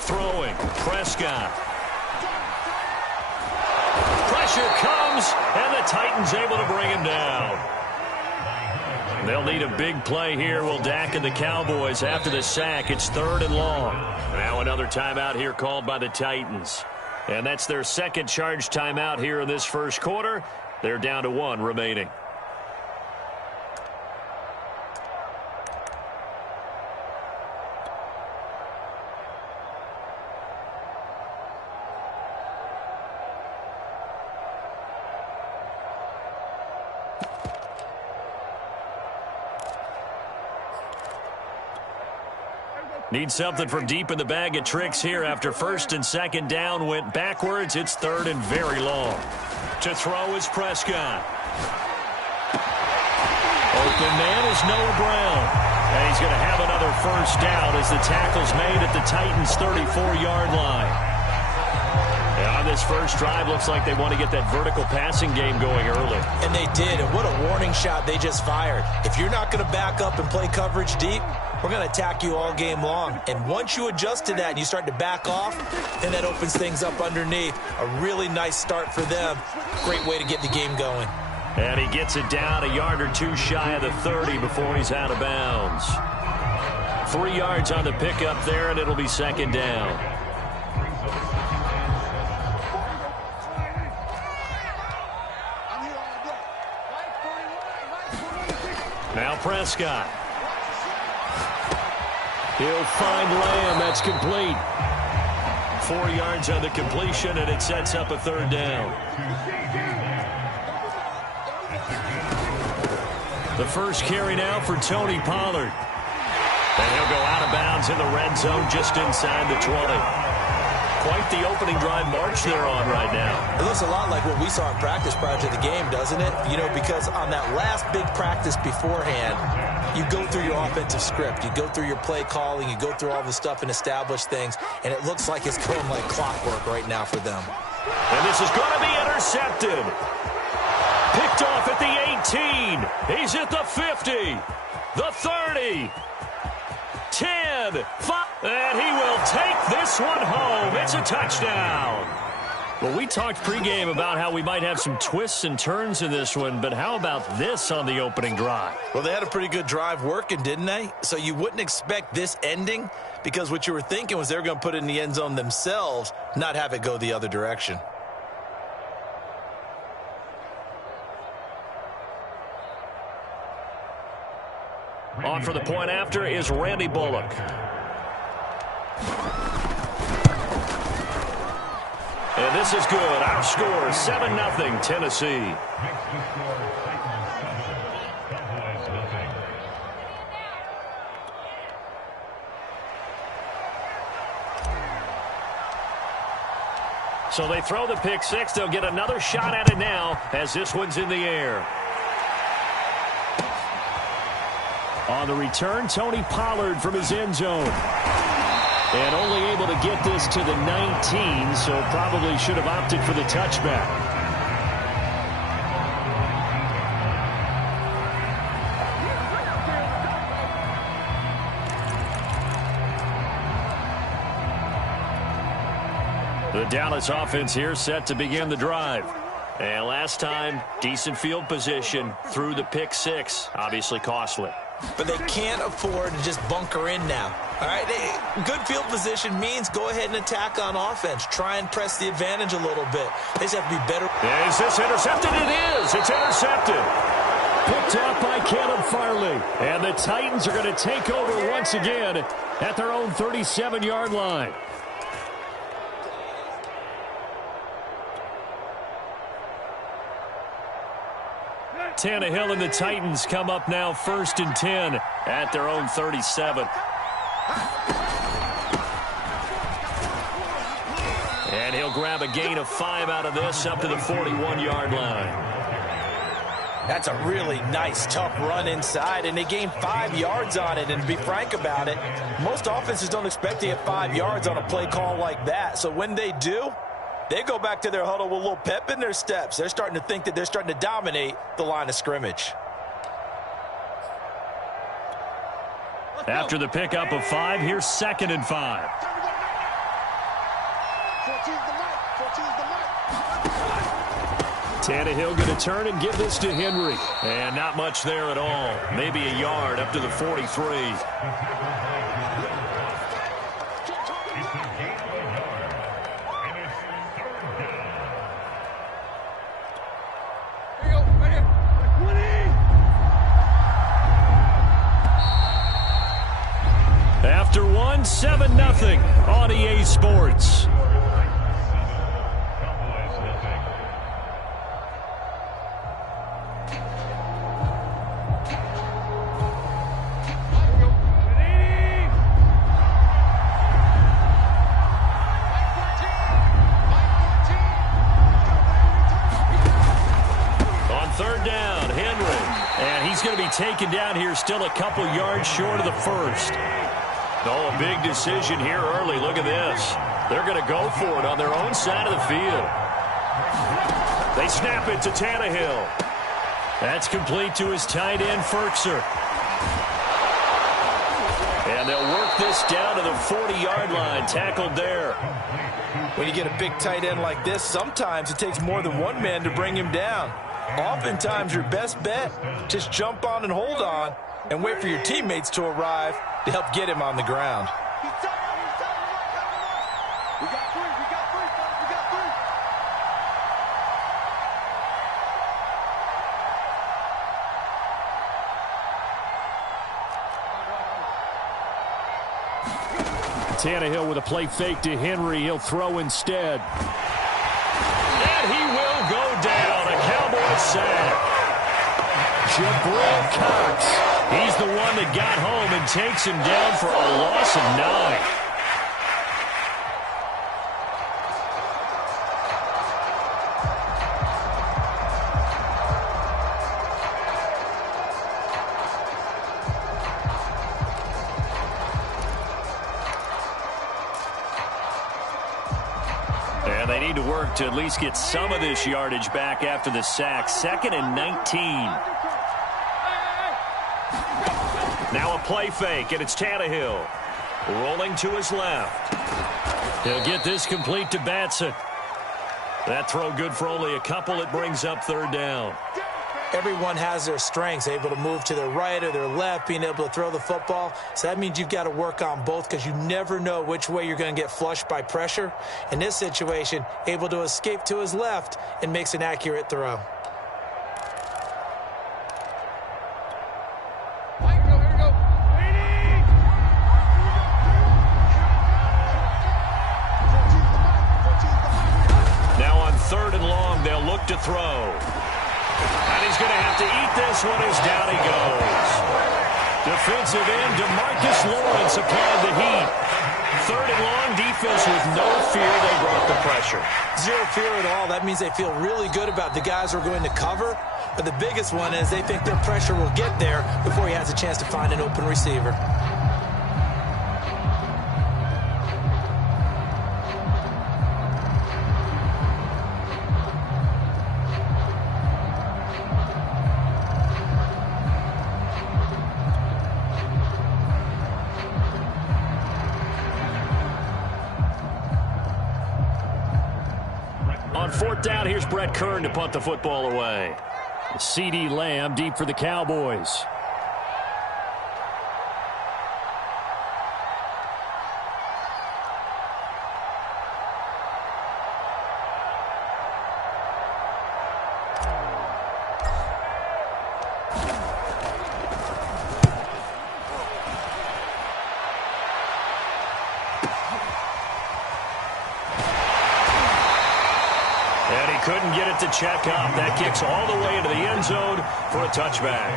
Throwing, Prescott. Pressure comes, and the Titans able to bring him down. They'll need a big play here. Will Dak and the Cowboys after the sack. It's 3rd and long. Now another timeout here called by the Titans. And that's their second charge timeout here in this first quarter. They're down to 1 remaining. Need something from deep in the bag of tricks here after 1st and 2nd down went backwards. It's 3rd and very long. To throw is Prescott. Open man is Noah Brown. And he's going to have another first down as the tackle's made at the Titans' 34-yard line. And on this first drive, looks like they want to get that vertical passing game going early. And they did, and what a warning shot they just fired. If you're not going to back up and play coverage deep, we're going to attack you all game long. And once you adjust to that and you start to back off, then that opens things up underneath. A really nice start for them. Great way to get the game going. And he gets it down a yard or 2 shy of the 30 before he's out of bounds. 3 yards on the pickup there, and it'll be 2nd down. Now Prescott. He'll find Lamb. That's complete. 4 yards on the completion, and it sets up a 3rd down. The first carry now for Tony Pollard. And he'll go out of bounds in the red zone just inside the 20. Quite the opening drive march they're on right now. It looks a lot like what we saw in practice prior to the game, doesn't it? You know, because on that last big practice beforehand, you go through your offensive script. You go through your play calling. You go through all the stuff and establish things. And it looks like it's going like clockwork right now for them. And this is going to be intercepted. Picked off at the 18. He's at the 50. The 30. 10. 5. And he will take this one home. It's a touchdown. Well, we talked pregame about how we might have some twists and turns in this one, but how about this on the opening drive? Well, they had a pretty good drive working, didn't they? So you wouldn't expect this ending because what you were thinking was they were going to put it in the end zone themselves, not have it go the other direction. On for the point after is Randy Bullock. And this is good. Our score, 7-0 Tennessee. So they throw the pick six. They'll get another shot at it now as this one's in the air. On the return, Tony Pollard from his end zone. And only able to get this to the 19, so probably should have opted for the touchback. The Dallas offense here set to begin the drive. And last time, decent field position through the pick six, obviously costly. But they can't afford to just bunker in now. All right, good field position means go ahead and attack on offense. Try and press the advantage a little bit. They just have to be better. Is this intercepted? It is. It's intercepted. Picked up by Caleb Farley. And the Titans are going to take over once again at their own 37-yard line. Tannehill and the Titans come up now 1st and 10 at their own 37. And he'll grab a gain of 5 out of this up to the 41-yard line. That's a really nice, tough run inside, and they gained 5 yards on it. And to be frank about it, most offenses don't expect to get 5 yards on a play call like that. So when they do, they go back to their huddle with a little pep in their steps. They're starting to think that they're starting to dominate the line of scrimmage. After the pickup of 5, here's 2nd and 5. Tannehill going to turn and give this to Henry. And not much there at all. Maybe a yard up to the 43. After 1, 7-0 on EA Sports. Taken down here, still a couple yards short of the first. Oh, a big decision here early. Look at this. They're going to go for it on their own side of the field. They snap it to Tannehill. That's complete to his tight end, Ferkser. And they'll work this down to the 40-yard line, tackled there. When you get a big tight end like this, sometimes it takes more than one man to bring him down. Oftentimes, your best bet, just jump on and hold on and wait for your teammates to arrive to help get him on the ground. Tannehill with a play fake to Henry. He'll throw instead. And he will go down. A Cowboys sack. Jabril Cox. He's the one that got home and takes him down for a loss of 9. And they need to work to at least get some of this yardage back after the sack. 2nd and 19. Now a play fake, and it's Tannehill. Rolling to his left. He'll get this complete to Batson. That throw good for only a couple. It brings up 3rd down. Everyone has their strengths, able to move to their right or their left, being able to throw the football. So that means you've got to work on both because you never know which way you're going to get flushed by pressure. In this situation, able to escape to his left and makes an accurate throw. Now on 3rd and long, they'll look to throw. And he's going to have to eat this one as down he goes. Defensive end, DeMarcus Lawrence applied the heat. 3rd and long, defense with no fear. They brought the pressure. Zero fear at all. That means they feel really good about the guys who are going to cover. But the biggest one is they think their pressure will get there before he has a chance to find an open receiver. On 4th down, here's Brett Kern to punt the football away. CeeDee Lamb deep for the Cowboys. Couldn't get it to check up. That kicks all the way into the end zone for a touchback.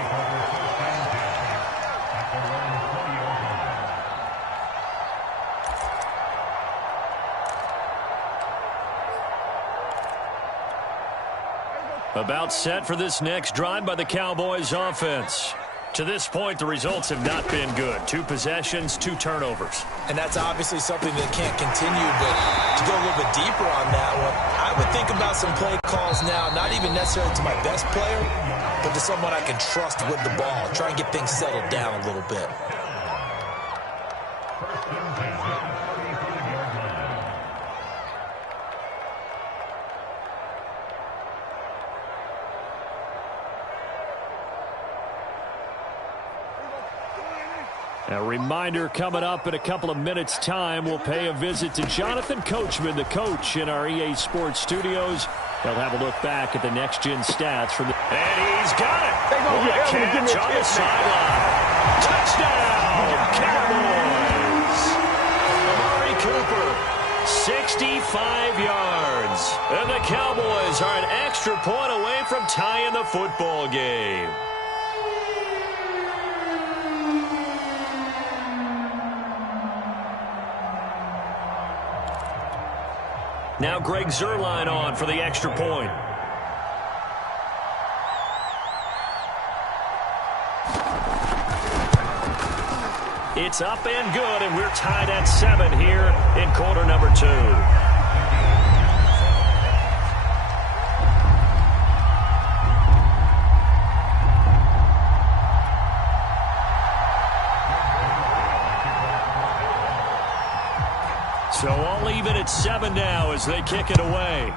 About set for this next drive by the Cowboys offense. To this point, the results have not been good. 2 possessions, 2 turnovers. And that's obviously something that can't continue, but to go a little bit deeper on that one, I would think about some play calls now, not even necessarily to my best player, but to someone I can trust with the ball. Try and get things settled down a little bit. A reminder coming up in a couple of minutes' time. We'll pay a visit to Jonathan Coachman, the coach in our EA Sports studios. They'll have a look back at the next-gen stats from the... And he's got it! What a catch on the sideline. Touchdown, Cowboys! Amari Cooper, 65 yards. And the Cowboys are an extra point away from tying the football game. Now Greg Zuerlein on for the extra point. It's up and good, and we're tied at 7 here in quarter number 2. So all even at 7 now as they kick it away.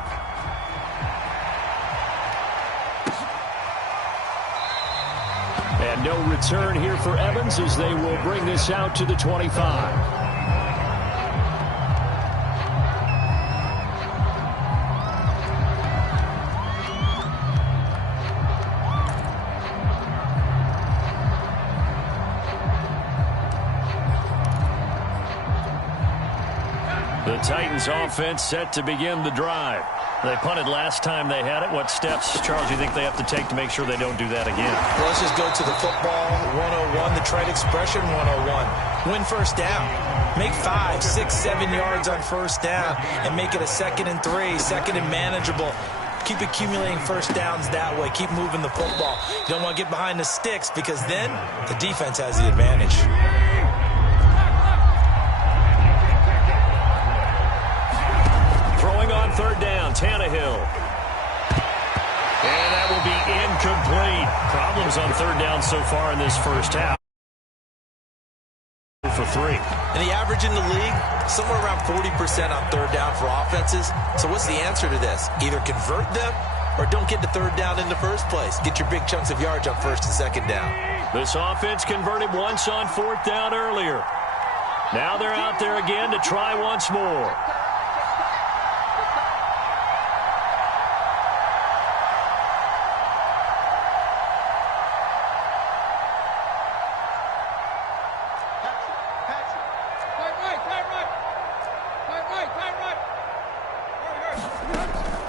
And no return here for Evans as they will bring this out to the 25. The Titans offense set to begin the drive. They punted last time they had it. What steps, Charles, do you think they have to take to make sure they don't do that again? Well, let's just go to the football 101, the trade expression 101. Win first down. Make 5, 6, 7 yards on first down and make it a 2nd and 3, 2nd and manageable. Keep accumulating first downs that way. Keep moving the football. You don't want to get behind the sticks because then the defense has the advantage. On 3rd down, Tannehill. And that will be incomplete. Problems on 3rd down so far in this first half. For 3. And the average in the league, somewhere around 40% on 3rd down for offenses. So what's the answer to this? Either convert them or don't get to 3rd down in the first place. Get your big chunks of yards on 1st and 2nd down. This offense converted once on 4th down earlier. Now they're out there again to try once more.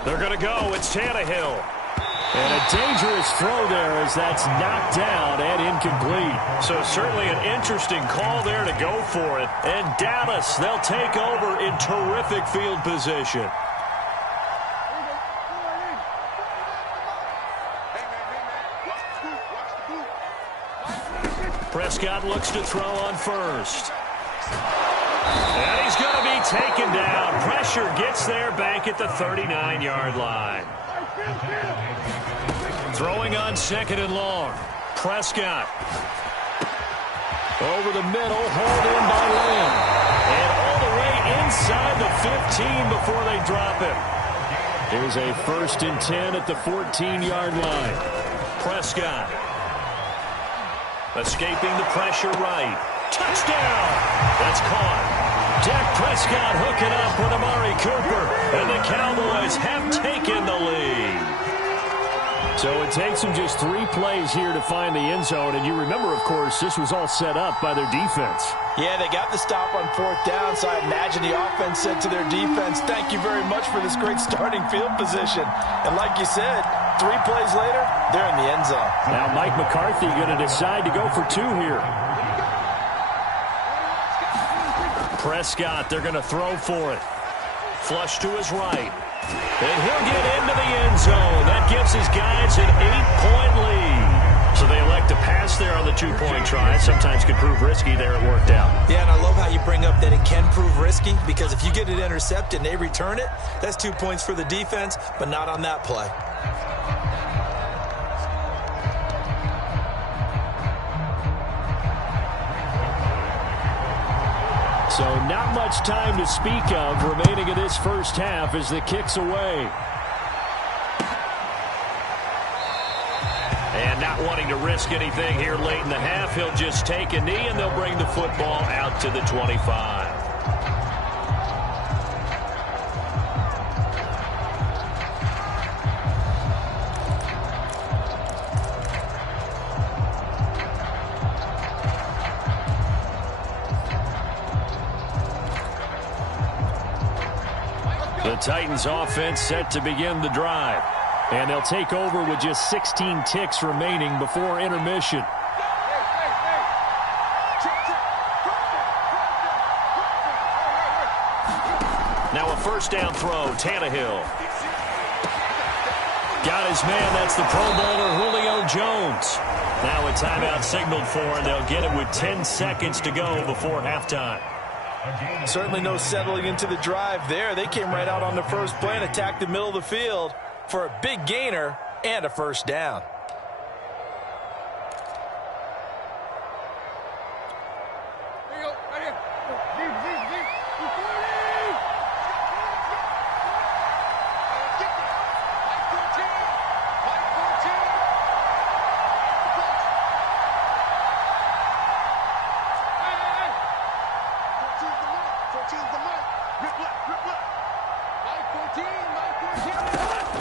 They're going to go. It's Tannehill. And a dangerous throw there as that's knocked down and incomplete. So certainly an interesting call there to go for it. And Dallas, they'll take over in terrific field position. Prescott looks to throw on first. And he's going to be taken down. Pressure gets there back at the 39-yard line. Throwing on 2nd and long. Prescott. Over the middle, hauled in by Lamb. And all the way inside the 15 before they drop him. Here's a 1st and 10 at the 14-yard line. Prescott. Escaping the pressure right. Touchdown! That's caught. Dak Prescott hooking up with Amari Cooper. And the Cowboys have taken the lead. So it takes them just 3 plays here to find the end zone. And you remember, of course, this was all set up by their defense. Yeah, they got the stop on 4th down, so I imagine the offense said to their defense, thank you very much for this great starting field position. And like you said, 3 plays later, they're in the end zone. Now Mike McCarthy going to decide to go for 2 here. Prescott, they're going to throw for it. Flush to his right. And he'll get into the end zone. That gives his guys an 8-point lead. So they elect to pass there on the 2-point try. Sometimes could prove risky. There it worked out. Yeah, and I love how you bring up that it can prove risky, because if you get it intercepted and they return it, that's 2 points for the defense, but not on that play. So not much time to speak of remaining in this first half as the kick's away. And not wanting to risk anything here late in the half, he'll just take a knee, and they'll bring the football out to the 25. The Titans offense set to begin the drive. And they'll take over with just 16 ticks remaining before intermission. Now a first down throw, Tannehill. Got his man, that's the Pro Bowler Julio Jones. Now a timeout signaled for, and they'll get it with 10 seconds to go before halftime. Certainly no settling into the drive there. They came right out on the first play and attacked the middle of the field for a big gainer and a first down.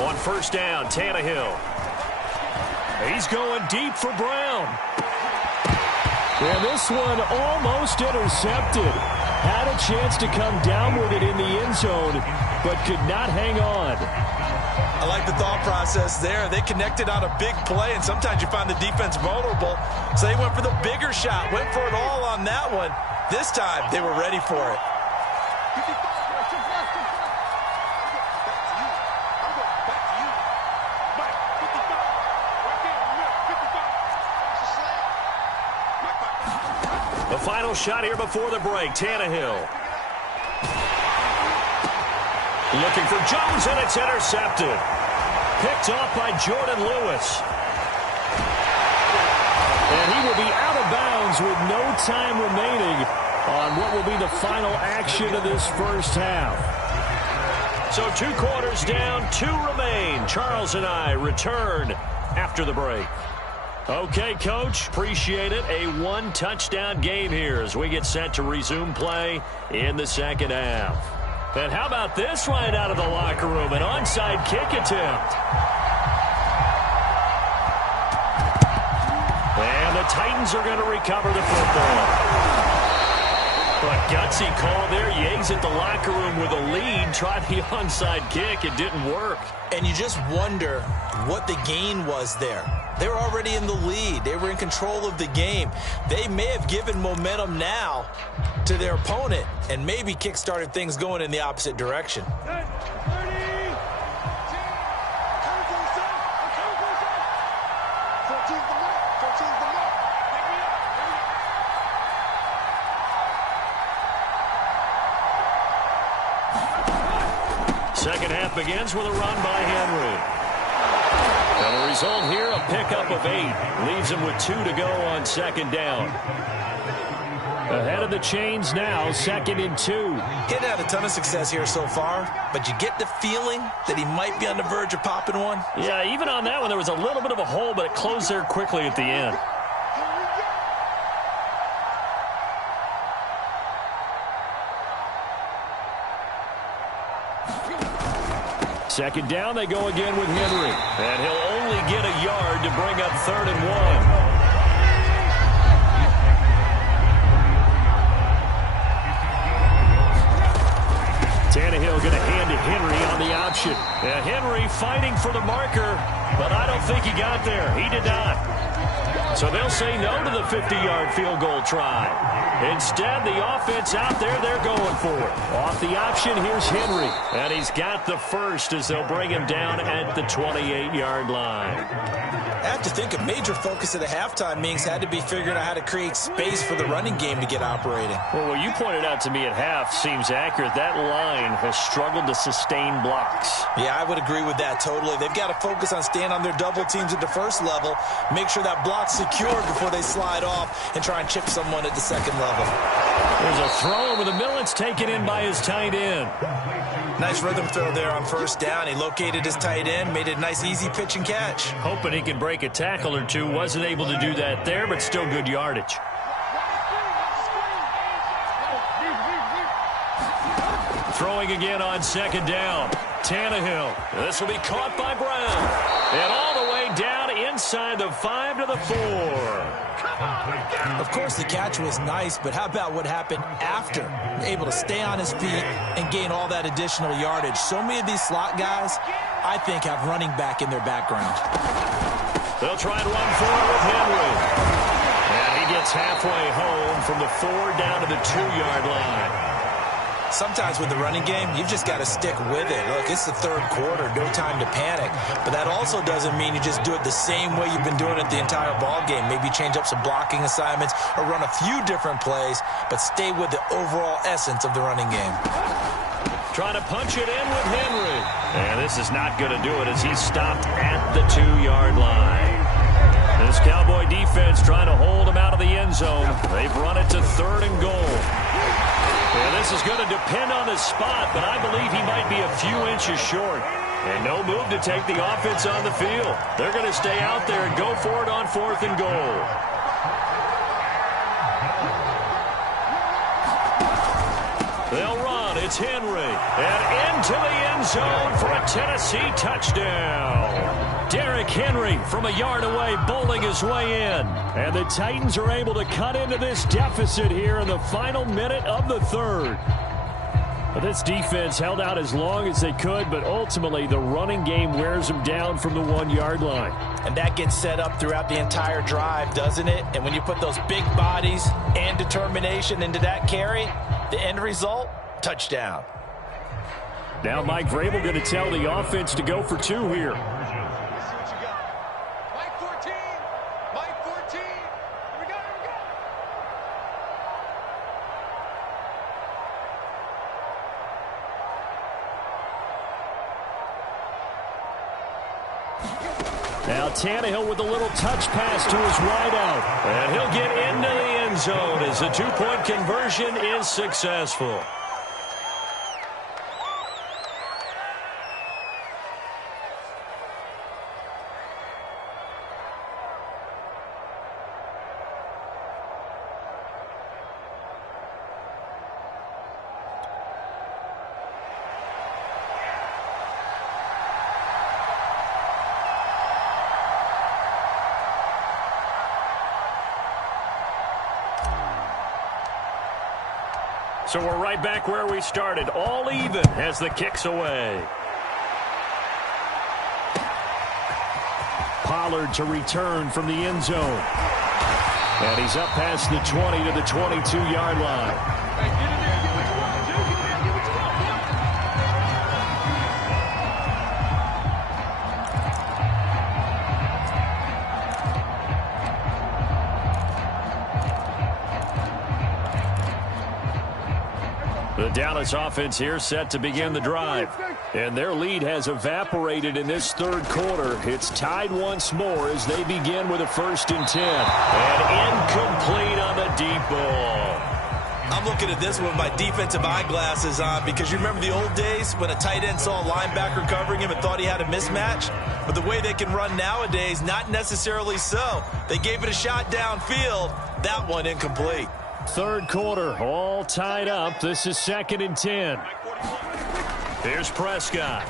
On first down, Tannehill. He's going deep for Brown. And this one almost intercepted. Had a chance to come down with it in the end zone, but could not hang on. I like the thought process there. They connected on a big play, and sometimes you find the defense vulnerable. So they went for the bigger shot, went for it all on that one. This time, they were ready for it. The final shot here before the break, Tannehill. Looking for Jones, and it's intercepted. Picked off by Jordan Lewis. And he will be out of bounds with no time remaining on what will be the final action of this first half. So 2 quarters down, 2 remain. Charles and I return after the break. Okay, Coach, appreciate it. A 1-touchdown game here as we get set to resume play in the second half. And how about this right out of the locker room? An onside kick attempt. And the Titans are going to recover the football. A gutsy call there. You exit the locker room with a lead. Tried the onside kick. It didn't work. And you just wonder what the gain was there. They were already in the lead. They were in control of the game. They may have given momentum now to their opponent and maybe kick-started things going in the opposite direction. Second half begins with a run by Henry. And the result here, a pickup of 8. Leaves him with 2 to go on second down. Ahead of the chains now, 2nd and 2. He hadn't had a ton of success here so far, but you get the feeling that he might be on the verge of popping one. Yeah, even on that one, there was a little bit of a hole, but it closed there quickly at the end. Second down, they go again with Henry. And he'll only get a yard to bring up 3rd and 1. Tannehill going to hand it Henry on the option. Henry fighting for the marker, but I don't think he got there. He did not. So they'll say no to the 50-yard field goal try. Instead, the offense out there, they're going for it. Off the option, here's Henry. And he's got the first as they'll bring him down at the 28-yard line. I have to think a major focus of the halftime meetings had to be figuring out how to create space for the running game to get operating. Well, what you pointed out to me at half seems accurate. That line has struggled to sustain blocks. Yeah, I would agree with that totally. They've got to focus on staying on their double teams at the first level, make sure that block secured before they slide off and try and chip someone at the second level. There's a throw over the middle. It's taken in by his tight end. Nice rhythm throw there on first down. He located his tight end, made it a nice easy pitch and catch. Hoping he can break a tackle or two. Wasn't able to do that there, but still good yardage. Throwing again on second down. Tannehill. This will be caught by Brown. And all the way down inside the 5 to the 4. Of course, the catch was nice, but how about what happened after? Able to stay on his feet and gain all that additional yardage. So many of these slot guys, I think, have running back in their background. They'll try and run forward with Henry. And he gets halfway home from the 4 down to the 2-yard line. Sometimes with the running game, you've just got to stick with it. Look, it's the third quarter, no time to panic. But that also doesn't mean you just do it the same way you've been doing it the entire ball game. Maybe change up some blocking assignments or run a few different plays, but stay with the overall essence of the running game. Trying to punch it in with Henry. And this is not going to do it as he's stopped at the 2-yard line. This Cowboy defense trying to hold him out of the end zone. They've run it to 3rd and goal. And this is going to depend on the spot, but I believe he might be a few inches short. And no move to take the offense on the field. They're going to stay out there and go for it on 4th and goal. They'll run. It's Henry. And into the end zone for a Tennessee touchdown. Derrick Henry from a yard away bowling his way in. And the Titans are able to cut into this deficit here in the final minute of the 3rd. But this defense held out as long as they could, but ultimately the running game wears them down from the 1-yard line. And that gets set up throughout the entire drive, doesn't it? And when you put those big bodies and determination into that carry, the end result, touchdown. Now Mike Vrabel going to tell the offense to go for 2 here. Now Tannehill with a little touch pass to his wideout. And he'll get into the end zone as the 2-point conversion is successful. So we're right back where we started, all even as the kick's away. Pollard to return from the end zone. And he's up past the 20 to the 22-yard line. The Dallas offense here set to begin the drive. And their lead has evaporated in this 3rd quarter. It's tied once more as they begin with a 1st and 10. And incomplete on the deep ball. I'm looking at this with my defensive eyeglasses on because you remember the old days when a tight end saw a linebacker covering him and thought he had a mismatch? But the way they can run nowadays, not necessarily so. They gave it a shot downfield. That one incomplete. 3rd quarter, all tied up. This is 2nd and 10. Here's Prescott.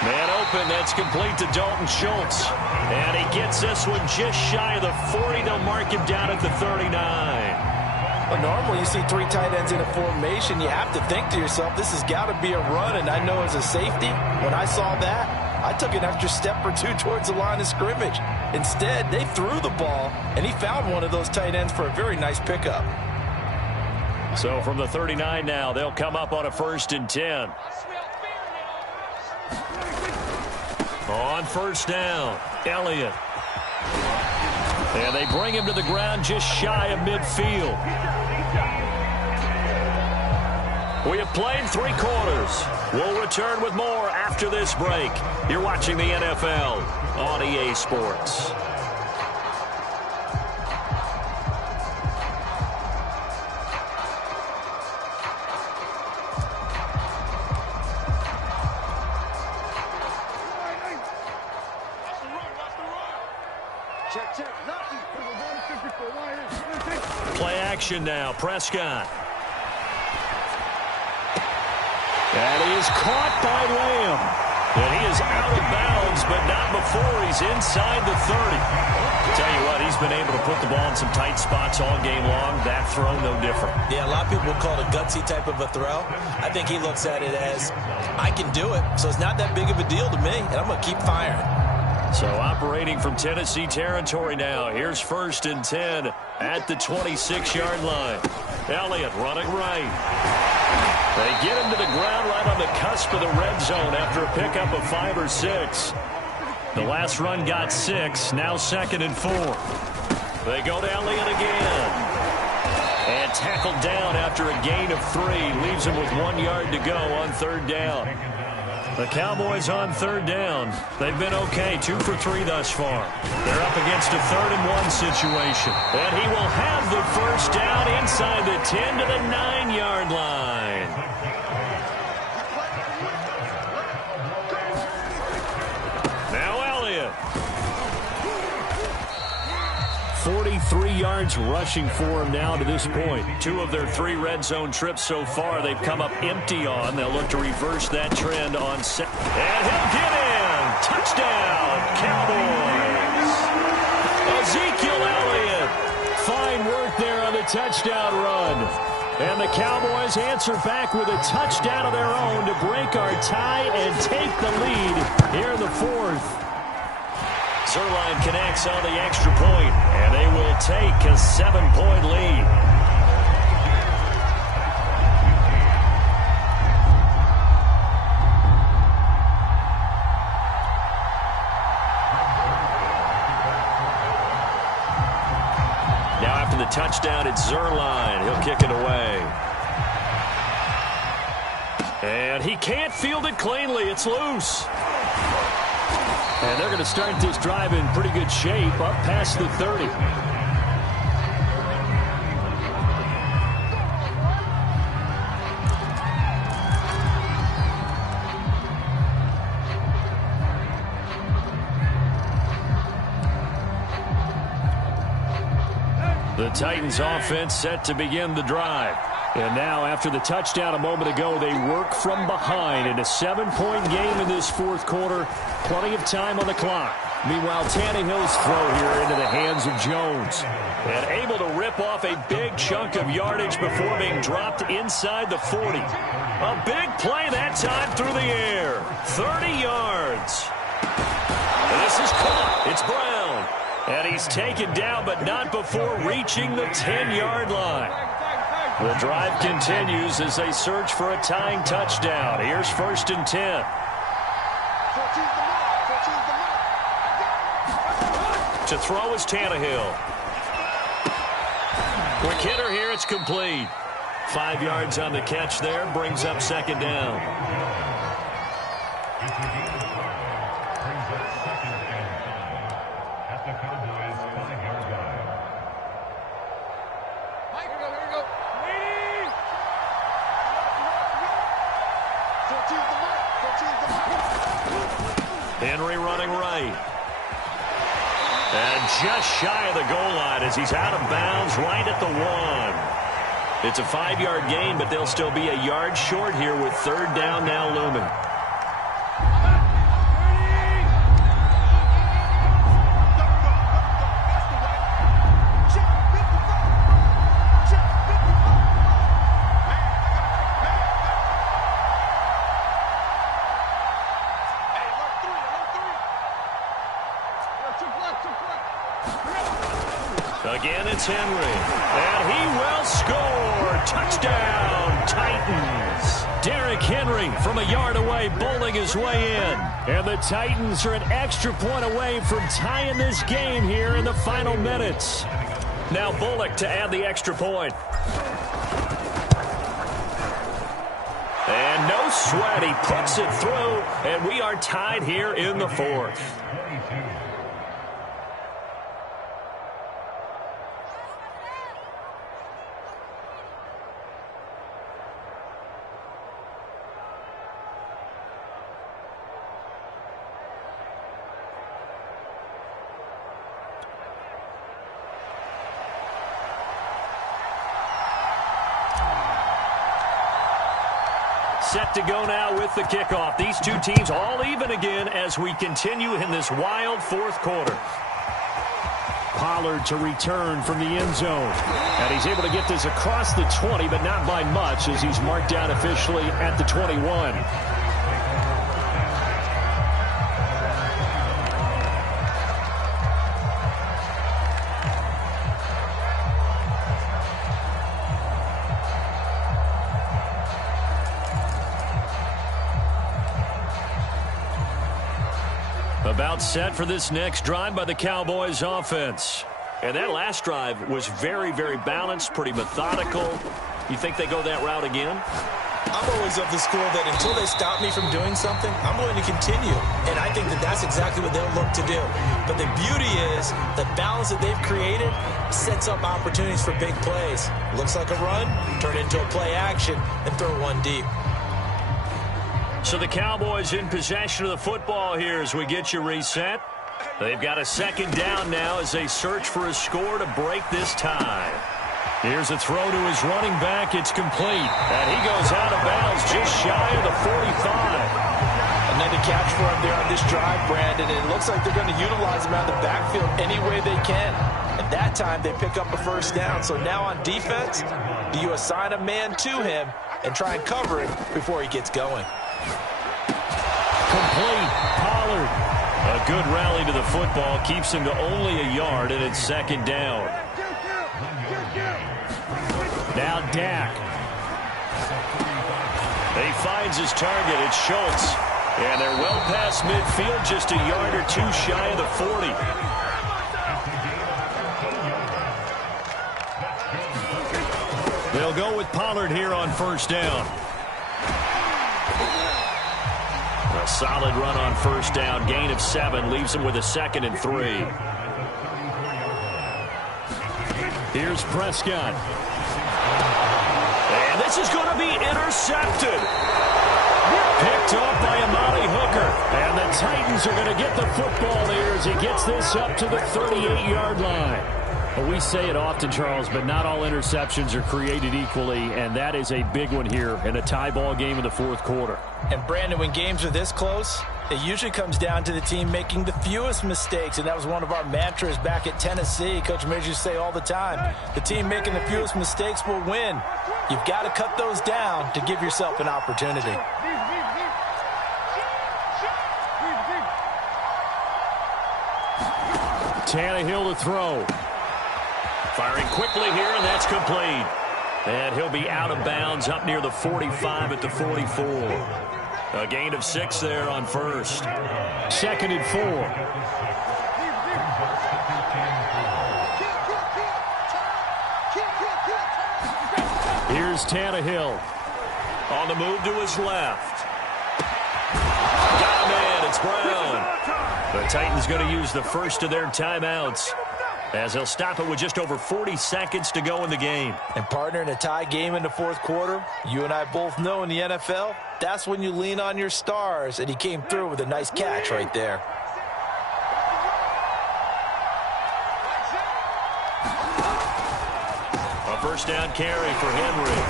Man open, that's complete to Dalton Schultz. And he gets this one just shy of the 40. They'll mark him down at the 39. Well, normally you see 3 tight ends in a formation. You have to think to yourself, this has got to be a run. And I know as a safety, when I saw that, I took an extra step or 2 towards the line of scrimmage. Instead, they threw the ball, and he found one of those tight ends for a very nice pickup. So from the 39 now, they'll come up on a 1st and 10. On 1st down, Elliott. And they bring him to the ground just shy of midfield. We have played 3 quarters. We'll return with more after this break. You're watching the NFL on EA Sports. Play action now. Prescott. And he is caught by Lamb. And he is out of bounds, but not before he's inside the 30. Tell you what, he's been able to put the ball in some tight spots all game long. That throw, no different. Yeah, a lot of people call it a gutsy type of a throw. I think he looks at it as, I can do it, so it's not that big of a deal to me, and I'm going to keep firing. So operating from Tennessee territory now. Here's 1st and 10 at the 26-yard line. Elliott running right. They get him to the ground right on the cusp of the red zone after a pickup of 5 or 6. The last run got 6. Now 2nd and 4. They go to Elliott again. And tackled down after a gain of 3. Leaves him with 1 yard to go on 3rd down. The Cowboys on 3rd down. They've been okay, 2 for 3 thus far. They're up against a 3rd and 1 situation. And he will have the 1st down inside the 10 to the 9-yard line. Now Elliott. 43 yards rushing for him now to this point. 2 of their 3 red zone trips so far they've come up empty on. They'll look to reverse that trend on set. And he'll get in. Touchdown, Cowboys. Ezekiel Elliott. Fine work there on the touchdown run. And the Cowboys answer back with a touchdown of their own to break our tie and take the lead here in the 4th. Zerline connects on the extra point, and they will take a 7-point lead. Now after the touchdown, it's Zerline. He'll kick it away. And he can't field it cleanly. It's loose. And they're going to start this drive in pretty good shape, up past the 30. The Titans offense set to begin the drive. And now, after the touchdown a moment ago, they work from behind in a 7-point game in this 4th quarter. Plenty of time on the clock. Meanwhile, Tannehill's throw here into the hands of Jones. And able to rip off a big chunk of yardage before being dropped inside the 40. A big play that time through the air. 30 yards. And this is caught. It's Brown. And he's taken down, but not before reaching the 10-yard line. The drive continues as they search for a tying touchdown. Here's 1st and 10. To throw is Tannehill. Quick hitter here, it's complete. 5 yards on the catch there, brings up 2nd down. Henry running right. And just shy of the goal line as he's out of bounds right at the 1. It's a 5-yard gain, but they'll still be a yard short here with 3rd down now looming. Again, it's Henry. And he will score. Touchdown, Titans. Derrick Henry from a yard away, bowling his way in. And the Titans are an extra point away from tying this game here in the final minutes. Now Bullock to add the extra point. sweat. He puts it through, and we are tied here in the fourth. Set to go now with the kickoff. These two teams all even again as we continue in this wild fourth quarter. Pollard to return from the end zone. And he's able to get this across the 20, but not by much as he's marked down officially at the 21. About set for this next drive by the Cowboys offense. And that last drive was very, very balanced, pretty methodical. You think they go that route again? I'm always of the school that until they stop me from doing something, I'm going to continue. And I think that that's exactly what they'll look to do. But the beauty is the balance that they've created sets up opportunities for big plays. Looks like a run, turn it into a play action, and throw one deep. So the Cowboys in possession of the football here as we get you reset. They've got a second down now as they search for a score to break this tie. Here's a throw to his running back. It's complete. And he goes out of bounds just shy of the 45. Another catch for him there on this drive, Brandon. And it looks like they're going to utilize him out of the backfield any way they can. And that time they pick up a first down. So now on defense, do you assign a man to him and try and cover him before he gets going? Complete. Pollard. A good rally to the football. Keeps him to only a yard, and it's second down. Now Dak. He finds his target. It's Schultz. And they're well past midfield, just a yard or two shy of the 40. They'll go with Pollard here on first down. A solid run on first down. Gain of 7 leaves him with a 2nd and 3. Here's Prescott. And this is going to be intercepted. Picked off by Amari Hooker. And the Titans are going to get the football here as he gets this up to the 38-yard line. Well, we say it often, Charles, but not all interceptions are created equally, and that is a big one here in a tie ball game in the fourth quarter. And, Brandon, when games are this close, it usually comes down to the team making the fewest mistakes, and that was one of our mantras back at Tennessee. Coach Major used to say all the time, the team making the fewest mistakes will win. You've got to cut those down to give yourself an opportunity. Tannehill to throw. Firing quickly here, and that's complete. And he'll be out of bounds up near the 45 at the 44. A gain of 6 there on first. 2nd and 4. Here's Tannehill. On the move to his left. Got him in. It's Brown. The Titans going to use the first of their timeouts, as they'll stop it with just over 40 seconds to go in the game. And, partner, in a tie game in the fourth quarter, you and I both know in the NFL, that's when you lean on your stars, and he came through with a nice catch right there. A first down carry for Henry.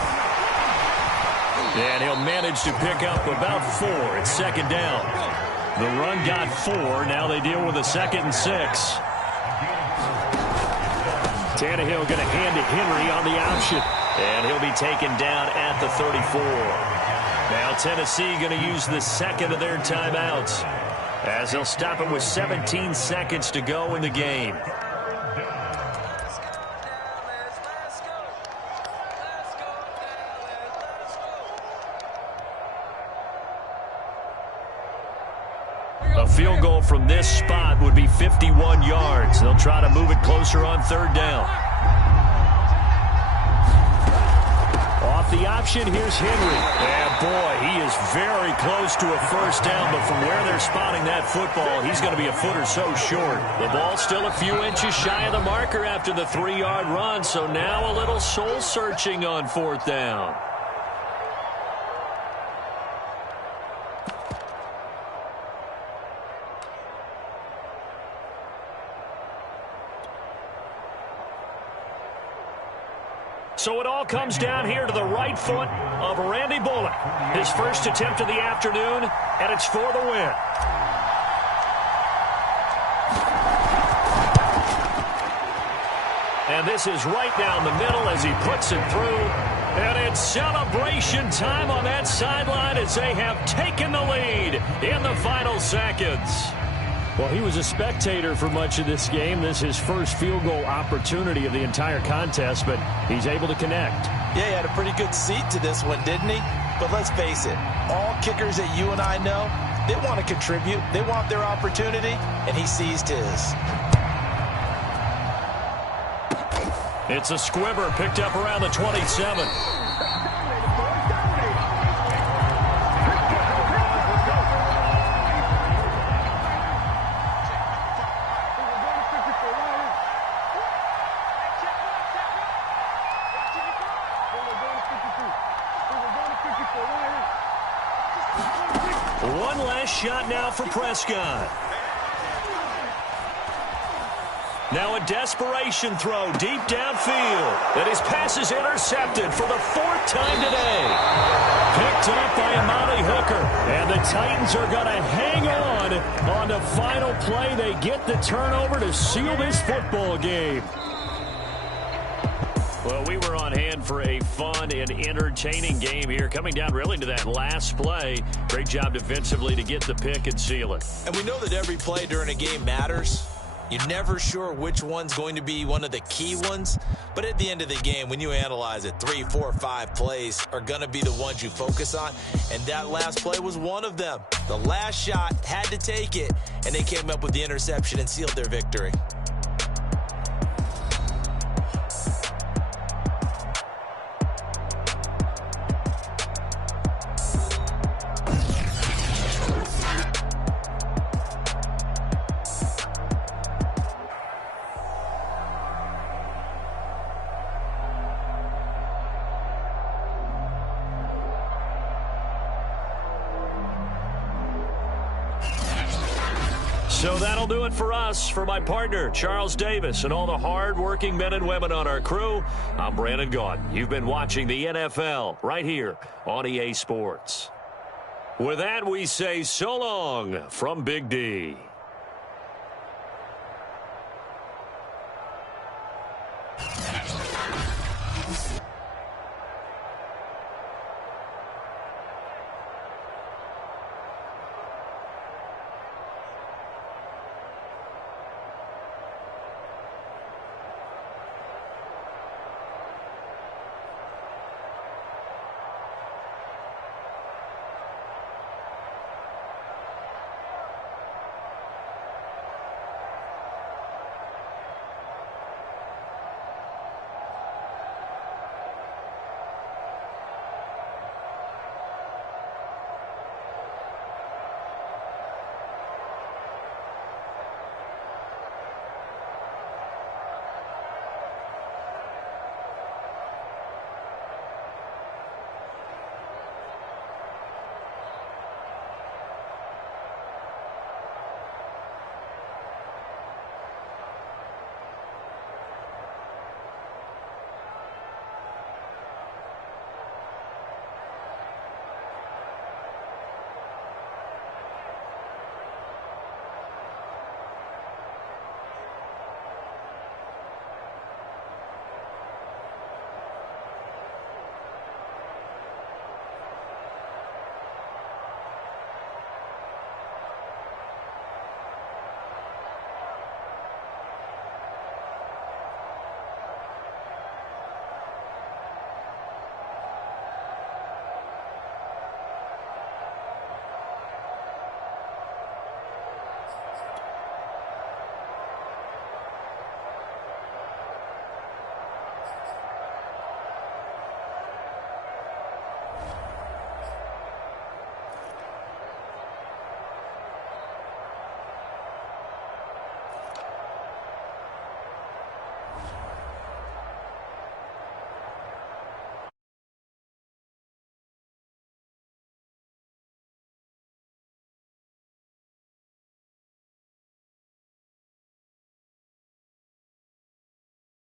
And he'll manage to pick up about 4. It's second down. The run got 4. Now they deal with a 2nd and 6. Tannehill going to hand it Henry on the option. And he'll be taken down at the 34. Now Tennessee going to use the 2nd of their timeouts, as they'll stop it with 17 seconds to go in the game. A field goal from this spot would be 51 yards. They'll try to move it closer on third down. with the option. Here's Henry. And boy, he is very close to a first down, but from where they're spotting that football, he's going to be a foot or so short. The ball's still a few inches shy of the marker after the 3-yard run, so now a little soul-searching on fourth down. So it all comes down here to the right foot of Randy Bullock. His first attempt of the afternoon, and it's for the win. And this is right down the middle as he puts it through. And it's celebration time on that sideline as they have taken the lead in the final seconds. Well, he was a spectator for much of this game. This is his first field goal opportunity of the entire contest, but he's able to connect. Yeah, he had a pretty good seat to this one, didn't he? But let's face it, all kickers that you and I know, they want to contribute. They want their opportunity, and he seized his. It's a squibber picked up around the 27. One last shot now for Prescott. Now a desperation throw deep downfield. And his pass is intercepted for the 4th time today. Picked up by Amani Hooker. And the Titans are going to hang on the final play. They get the turnover to seal this football game. Well, we were on hand for a fun and entertaining game here, coming down really to that last play. Great job defensively to get the pick and seal it. And we know that every play during a game matters. You're never sure which one's going to be one of the key ones. But at the end of the game, when you analyze it, 3, 4, 5 plays are going to be the ones you focus on. And that last play was one of them. The last shot had to take it, and they came up with the interception and sealed their victory. So that'll do it for us. For my partner, Charles Davis, and all the hard-working men and women on our crew, I'm Brandon Gaudin. You've been watching the NFL right here on EA Sports. With that, we say so long from Big D.